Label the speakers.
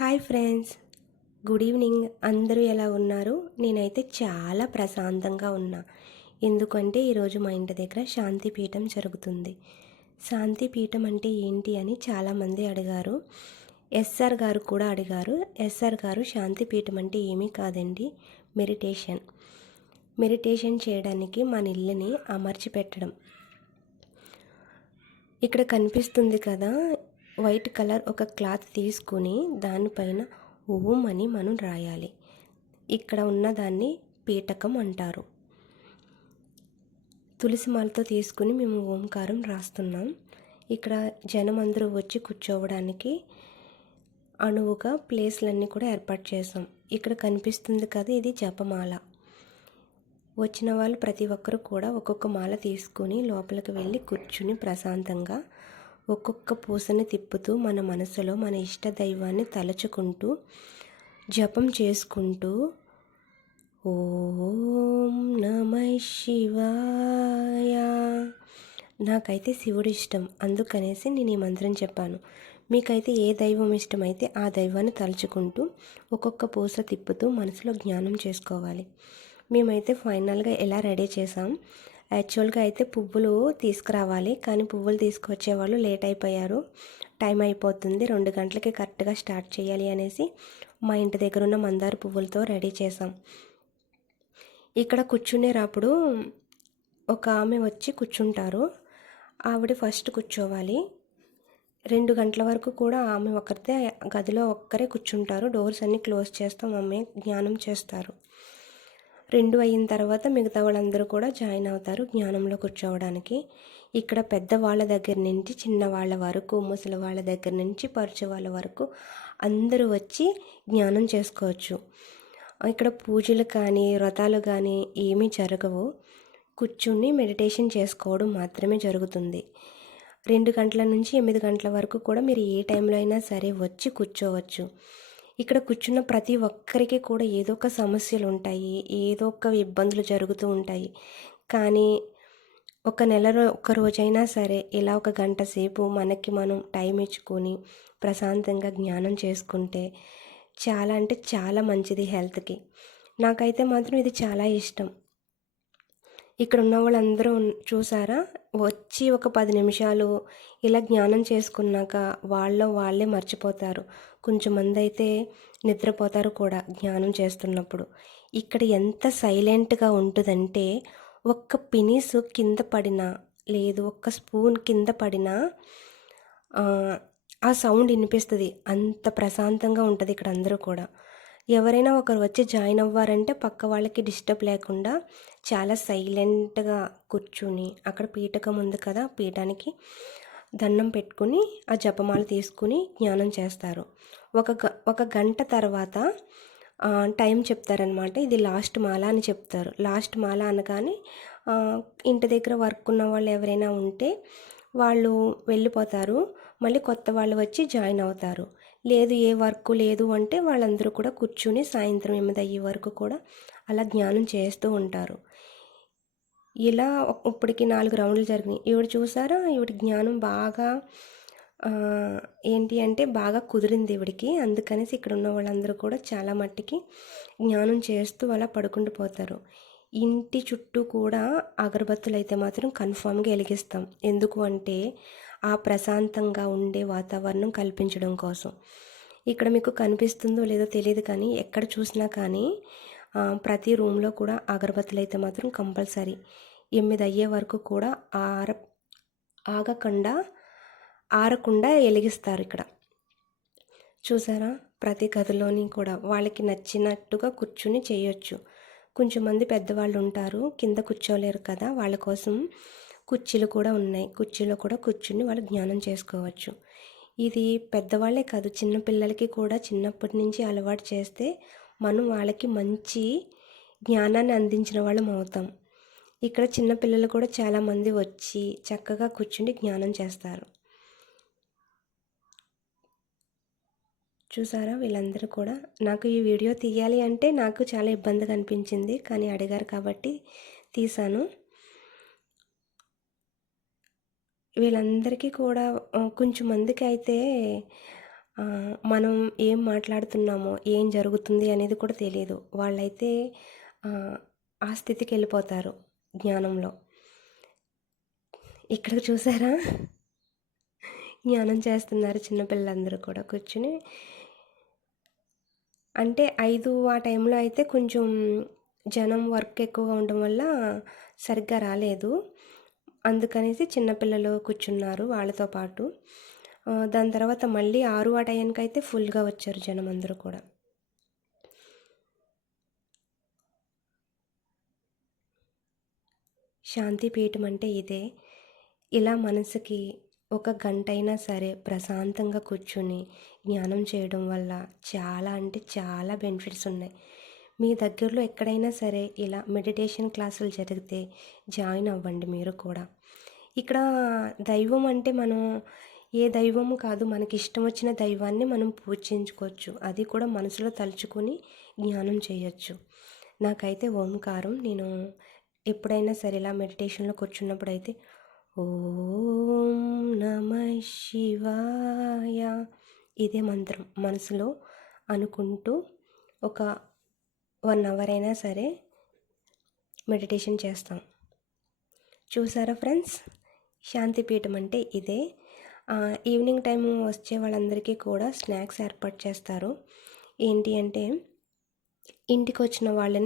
Speaker 1: Hi friends. Good evening. అందరూ ఎలా ఉన్నారు? నేనైతే చాలా ప్రశాంతంగా ఉన్నా. ఎందుకంటే ఈరోజు మా ఇంటి దగ్గర శాంతి పీఠం జరుగుతుంది. శాంతి పీఠం అంటే ఏంటి అని చాలామంది అడిగారు. ఎస్ఆర్ గారు కూడా అడిగారు. ఎస్ఆర్ గారు శాంతి పీఠం అంటే ఏమీ కాదండి. మెడిటేషన్. మెడిటేషన్ చేయడానికి మన ఇల్లుని అమర్చి పెట్టడం ఇక్కడ కనిపిస్తుంది కదా వైట్ కలర్ ఒక క్లాత్ తీసుకుని దానిపైన ఓం అని మనం రాయాలి. ఇక్కడ ఉన్న దాన్ని పీటకం అంటారు. తులసి మాలతో తీసుకుని మేము ఓంకారం రాస్తున్నాం. ఇక్కడ జనం అందరూ వచ్చి కూర్చోవడానికి అణువుగా ప్లేస్లన్నీ కూడా ఏర్పాటు చేసాం ఇక్కడ కనిపిస్తుంది కదా ఇది జపమాల. వచ్చిన వాళ్ళు ప్రతి ఒక్కరు కూడా ఒక్కొక్క మాల తీసుకుని లోపలికి వెళ్ళి కూర్చుని ప్రశాంతంగా ఒక్కొక్క పూసని తిప్పుతూ మన మనసులో మన ఇష్ట దైవాన్ని తలుచుకుంటూ జపం చేసుకుంటూ ఓం నమ శివాయ. నాకైతే శివుడు ఇష్టం అందుకనేసి నేను ఈ మంత్రం చెప్పాను. మీకైతే ఏ దైవం ఇష్టమైతే ఆ దైవాన్ని తలుచుకుంటూ ఒక్కొక్క పూస తిప్పుతూ మనసులో జ్ఞానం చేసుకోవాలి. మేమైతే ఫైనల్గా ఎలా రెడీ చేసాం యాక్చువల్గా అయితే పువ్వులు తీసుకురావాలి. కానీ పువ్వులు తీసుకొచ్చే వాళ్ళు లేట్ అయిపోయారు. టైం అయిపోతుంది. రెండు గంటలకి కరెక్ట్గా స్టార్ట్ చేయాలి అనేసి మా ఇంటి దగ్గర ఉన్న మందార పువ్వులతో రెడీ చేసాం ఇక్కడ కూర్చునేటప్పుడు ఒక ఆమె వచ్చి కూర్చుంటారు. ఆవిడ ఫస్ట్ కూర్చోవాలి. రెండు గంటల వరకు కూడా ఆమె ఒకరితే గదిలో ఒక్కరే కూర్చుంటారు. డోర్స్ అన్నీ క్లోజ్ చేస్తాం. ఆమె జ్ఞానం చేస్తారు. రెండు అయిన తర్వాత మిగతా వాళ్ళందరూ కూడా జాయిన్ అవుతారు జ్ఞానంలో కూర్చోవడానికి. ఇక్కడ పెద్ద వాళ్ళ దగ్గర నుంచి చిన్న వాళ్ళ వరకు ముసలి వాళ్ళ దగ్గర నుంచి పరుచు వాళ్ళ వరకు అందరూ వచ్చి జ్ఞానం చేసుకోవచ్చు. ఇక్కడ పూజలు కానీ వ్రతాలు కానీ ఏమీ జరగవు. కూర్చుని మెడిటేషన్ చేసుకోవడం మాత్రమే జరుగుతుంది. రెండు గంటల నుంచి ఎనిమిది గంటల వరకు కూడా మీరు ఏ టైంలో అయినా సరే వచ్చి కూర్చోవచ్చు. ఇక్కడ కూర్చున్న ప్రతి ఒక్కరికి కూడా ఏదో ఒక సమస్యలు ఉంటాయి ఏదో ఒక ఇబ్బందులు జరుగుతూ ఉంటాయి. కానీ ఒక నెల ఒక రోజైనా సరే ఇలా ఒక గంట సేపు మనకి మనం టైం ఇచ్చుకొని ప్రశాంతంగా జ్ఞానం చేసుకుంటే చాలా అంటే చాలా మంచిది హెల్త్కి. నాకైతే మాత్రం ఇది చాలా ఇష్టం. ఇక్కడ ఉన్న వాళ్ళందరూ చూసారా? వచ్చి ఒక పది నిమిషాలు ఇలా జ్ఞానం చేసుకున్నాక వాళ్ళ వాళ్ళే మర్చిపోతారు. కొంచెం మంది అయితే నిద్రపోతారు కూడా జ్ఞానం చేస్తున్నప్పుడు. ఇక్కడ ఎంత సైలెంట్గా ఉంటుందంటే ఒక్క పినీసు కింద పడినా లేదు ఒక్క స్పూన్ కింద పడినా ఆ సౌండ్ వినిపిస్తుంది. అంత ప్రశాంతంగా ఉంటుంది ఇక్కడ అందరూ కూడా. ఎవరైనా ఒకరు వచ్చి జాయిన్ అవ్వారంటే పక్క వాళ్ళకి డిస్టర్బ్ లేకుండా చాలా సైలెంట్గా కూర్చుని అక్కడ పీఠకం ఉంది కదా పీఠానికి దండం పెట్టుకుని ఆ జపమాల తీసుకుని జ్ఞానం చేస్తారు. ఒక గ ఒక గంట తర్వాత టైం చెప్తారనమాట ఇది లాస్ట్ మాల అని చెప్తారు. లాస్ట్ మాల అనగానే ఇంటి దగ్గర వర్క్ ఉన్న వాళ్ళు ఎవరైనా ఉంటే వాళ్ళు వెళ్ళిపోతారు. మళ్ళీ కొత్త వాళ్ళు వచ్చి జాయిన్ అవుతారు. లేదు ఏ వర్క్ లేదు అంటే వాళ్ళందరూ కూడా కూర్చుని సాయంత్రం ఎనిమిది అయ్యే వరకు కూడా అలా జ్ఞానం చేస్తూ ఉంటారు. ఇలా ఇప్పటికి నాలుగు రౌండ్లు జరిగినాయి. ఈవిడ చూసారా? ఈవిడ జ్ఞానం బాగా ఏంటి అంటే బాగా కుదిరింది ఈవిడికి. అందుకనేసి ఇక్కడ ఉన్న వాళ్ళందరూ కూడా చాలా మట్టికి జ్ఞానం చేస్తూ అలా పడుకుంటూ పోతారు ఇంటి చుట్టూ కూడా అగరబత్తులు అయితే మాత్రం కన్ఫామ్గా వెలిగిస్తాం. ఎందుకు అంటే ఆ ప్రశాంతంగా ఉండే వాతావరణం కల్పించడం కోసం. ఇక్కడ మీకు కనిపిస్తుందో లేదో తెలియదు కానీ ఎక్కడ చూసినా కానీ ప్రతి రూమ్లో కూడా అగరబత్తులు అయితే మాత్రం కంపల్సరీ. ఎనిమిది అయ్యే వరకు కూడా ఆర ఆగకుండా ఆరకుండా వెలిగిస్తారు ఇక్కడ. చూసారా? ప్రతి గదిలోని కూడా వాళ్ళకి నచ్చినట్టుగా కూర్చుని చేయొచ్చు. కొంచెం మంది పెద్దవాళ్ళు ఉంటారు కింద కూర్చోలేరు కదా వాళ్ళ కోసం కుర్చీలు కూడా ఉన్నాయి. కుర్చీలో కూడా కూర్చుని వాళ్ళు జ్ఞానం చేసుకోవచ్చు. ఇది పెద్దవాళ్ళే కాదు చిన్నపిల్లలకి కూడా చిన్నప్పటి నుంచి అలవాటు చేస్తే మనం వాళ్ళకి మంచి జ్ఞానాన్ని అందించిన వాళ్ళం అవుతాం. ఇక్కడ చిన్నపిల్లలు కూడా చాలామంది వచ్చి చక్కగా కూర్చుని జ్ఞానం చేస్తారు. చూసారా? వీళ్ళందరూ కూడా నాకు ఈ వీడియో తీయాలి అంటే నాకు చాలా ఇబ్బందిగా అనిపించింది కానీ అడిగారు కాబట్టి తీశాను. వీళ్ళందరికీ కూడా కొంచెం మందికి అయితే మనం ఏం మాట్లాడుతున్నామో ఏం జరుగుతుంది అనేది కూడా తెలియదు వాళ్ళైతే ఆ స్థితికి వెళ్ళిపోతారు జ్ఞానంలో. ఇక్కడ చూసారా? జ్ఞానం చేస్తున్నారు చిన్నపిల్లలందరూ కూడా కూర్చుని. అంటే ఐదు ఆ టైంలో అయితే కొంచెం జనం వర్క్ ఎక్కువగా ఉండడం వల్ల సరిగ్గా రాలేదు. అందుకనేసి చిన్నపిల్లలు కూర్చున్నారు వాళ్ళతో పాటు. దాని తర్వాత మళ్ళీ ఆరు ఆ టైంకి అయితే ఫుల్గా వచ్చారు జనం అందరూ కూడా. శాంతి పీఠం అంటే ఇదే. ఇలా మనసుకి ఒక గంట అయినా సరే ప్రశాంతంగా కూర్చుని జ్ఞానం చేయడం వల్ల చాలా అంటే చాలా బెనిఫిట్స్ ఉన్నాయి. మీ దగ్గరలో ఎక్కడైనా సరే ఇలా మెడిటేషన్ క్లాసులు జరిగితే జాయిన్ అవ్వండి మీరు కూడా. ఇక్కడ దైవం అంటే మనం ఏ దైవము కాదు మనకి ఇష్టం వచ్చిన దైవాన్ని మనం పూజించుకోవచ్చు. అది కూడా మనసులో తలుచుకొని జ్ఞానం చేయొచ్చు. నాకైతే ఓంకారం. నేను ఎప్పుడైనా సరే ఇలా మెడిటేషన్లో కూర్చున్నప్పుడు అయితే ఓ శివాయ. ఇదే మంత్రం. మనసులో అనుకుంటూ ఒక వన్ అవర్ అయినా సరే మెడిటేషన్ చేస్తాం. చూసారా ఫ్రెండ్స్? శాంతిపీఠం అంటే ఇదే. ఈవినింగ్ టైం వచ్చే వాళ్ళందరికీ కూడా స్నాక్స్ ఏర్పాటు చేస్తారు. ఏంటి అంటే ఇంటికి వచ్చిన వాళ్ళని